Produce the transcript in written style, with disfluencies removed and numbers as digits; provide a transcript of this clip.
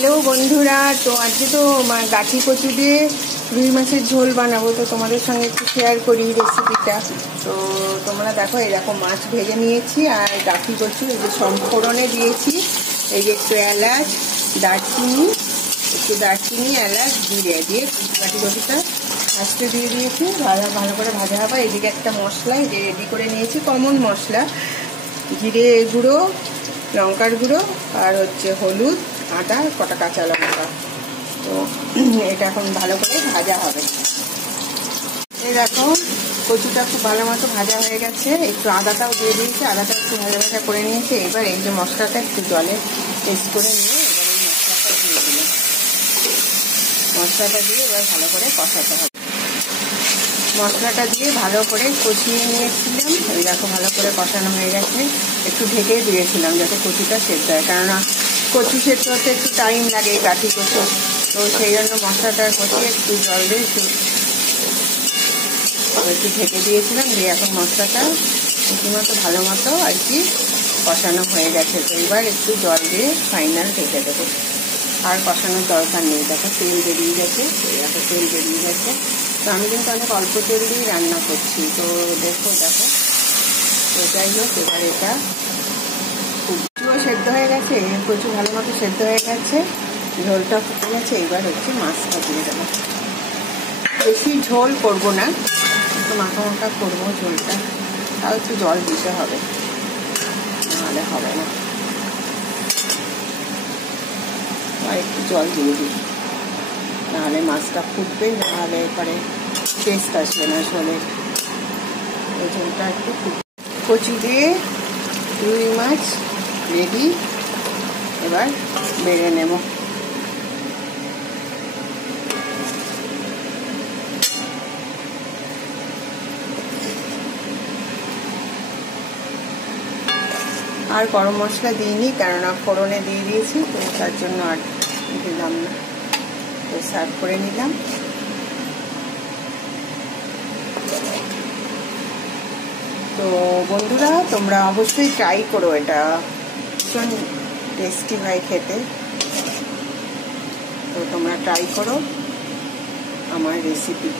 Hello বন্ধুরা, তো আজকে তো গাঠি কচু দিয়ে রুই মাছের ঝোল বানাবো। তো তোমাদের সঙ্গে একটু শেয়ার করি রেসিপিটা। তো তোমরা দেখো, এরকম মাছ ভেজে নিয়েছি আর গাঠি কচু এই যে সম্ফোড়নে দিয়েছি। এই যে একটু এলাচ, দারচিনি, এলাচ, জিরে দিয়ে গাঠি কচুটা আস্তে দিয়ে দিয়েছি। ভালো করে ভাজা হবে। এদিকে একটা মশলা রেডি করে নিয়েছি, কমন মশলা, জিরে গুঁড়ো, লঙ্কার গুঁড়ো আর হচ্ছে হলুদ, আদা, কটা কাঁচা লঙ্কা। তো এটা এখন ভালো করে ভাজা হবে। এই দেখো কচুটা খুব ভালো মতো ভাজা হয়ে গেছে। একটু আদাটাও দিয়ে দিয়েছি, আদাটা একটু ভাজা করে নিয়েছি। এবার এই যে মশলাটা একটু জলে পেস্ট করে নিয়ে এবার এই মশলাটা দিয়ে দিলাম। মশলাটা দিয়ে এবার ভালো করে কষাতে হবে। মশলাটা দিয়ে ভালো করে কষিয়ে নিয়েছিলাম। এই দেখো ভালো করে কষানো হয়ে গেছে। একটু ঢেকে দিয়েছিলাম যাতে কচুটা সেদ্ধ হয়, কেননা কচু সেদ্ধ হতে একটু টাইম লাগে গাঠি কচু। তো সেই জন্য মশলাটা কষিয়ে একটু জল দিয়ে একটু ঢেকে দিয়েছিলাম। দিয়ে এখন মশলাটা রীতিমতো ভালো মতো আর কি কষানো হয়ে গেছে। তো এবার একটু জল দিয়ে ফাইনাল ঢেকে দেবো। আর কষানোর দরকার নেই। দেখো তেল বেরিয়ে গেছে, তেল বেরিয়ে গেছে। তো আমি কিন্তু অনেক অল্প তেল দিয়ে রান্না করছি। তো দেখো তো যাই হোক, এবার এটা কচুও সেদ্ধ হয়ে গেছে, কচু ভালো মতো সেদ্ধ হয়ে গেছে, ঝোলটা ফুটে গেছে। এবার হচ্ছে মাছটা দিয়ে দেবো। বেশি ঝোল করবো না, একটু মাখা মাখা করবো ঝোলটা। তাও একটু জল দিতে হবে, নাহলে হবে না। আর একটু জল দিয়ে দিই, নাহলে মাছটা ফুটবে, নাহলে পরে টেস্ট আসবে না ঝোলের। এই ঝোলটা একটু কচু দিয়ে রুই মাছ রেডি। এবার বেড়ে নেব। আর গরম মশলা দিইনি, কেননা ফোড়নে দিয়ে দিয়েছি, তো তার জন্য আর দিলাম না। তো সার্ভ করে নিলাম। তো বন্ধুরা, তোমরা অবশ্যই ট্রাই করো, এটা ভীষণ টেস্টি হয় খেতে। তো তোমরা ট্রাই করো আমার রেসিপি।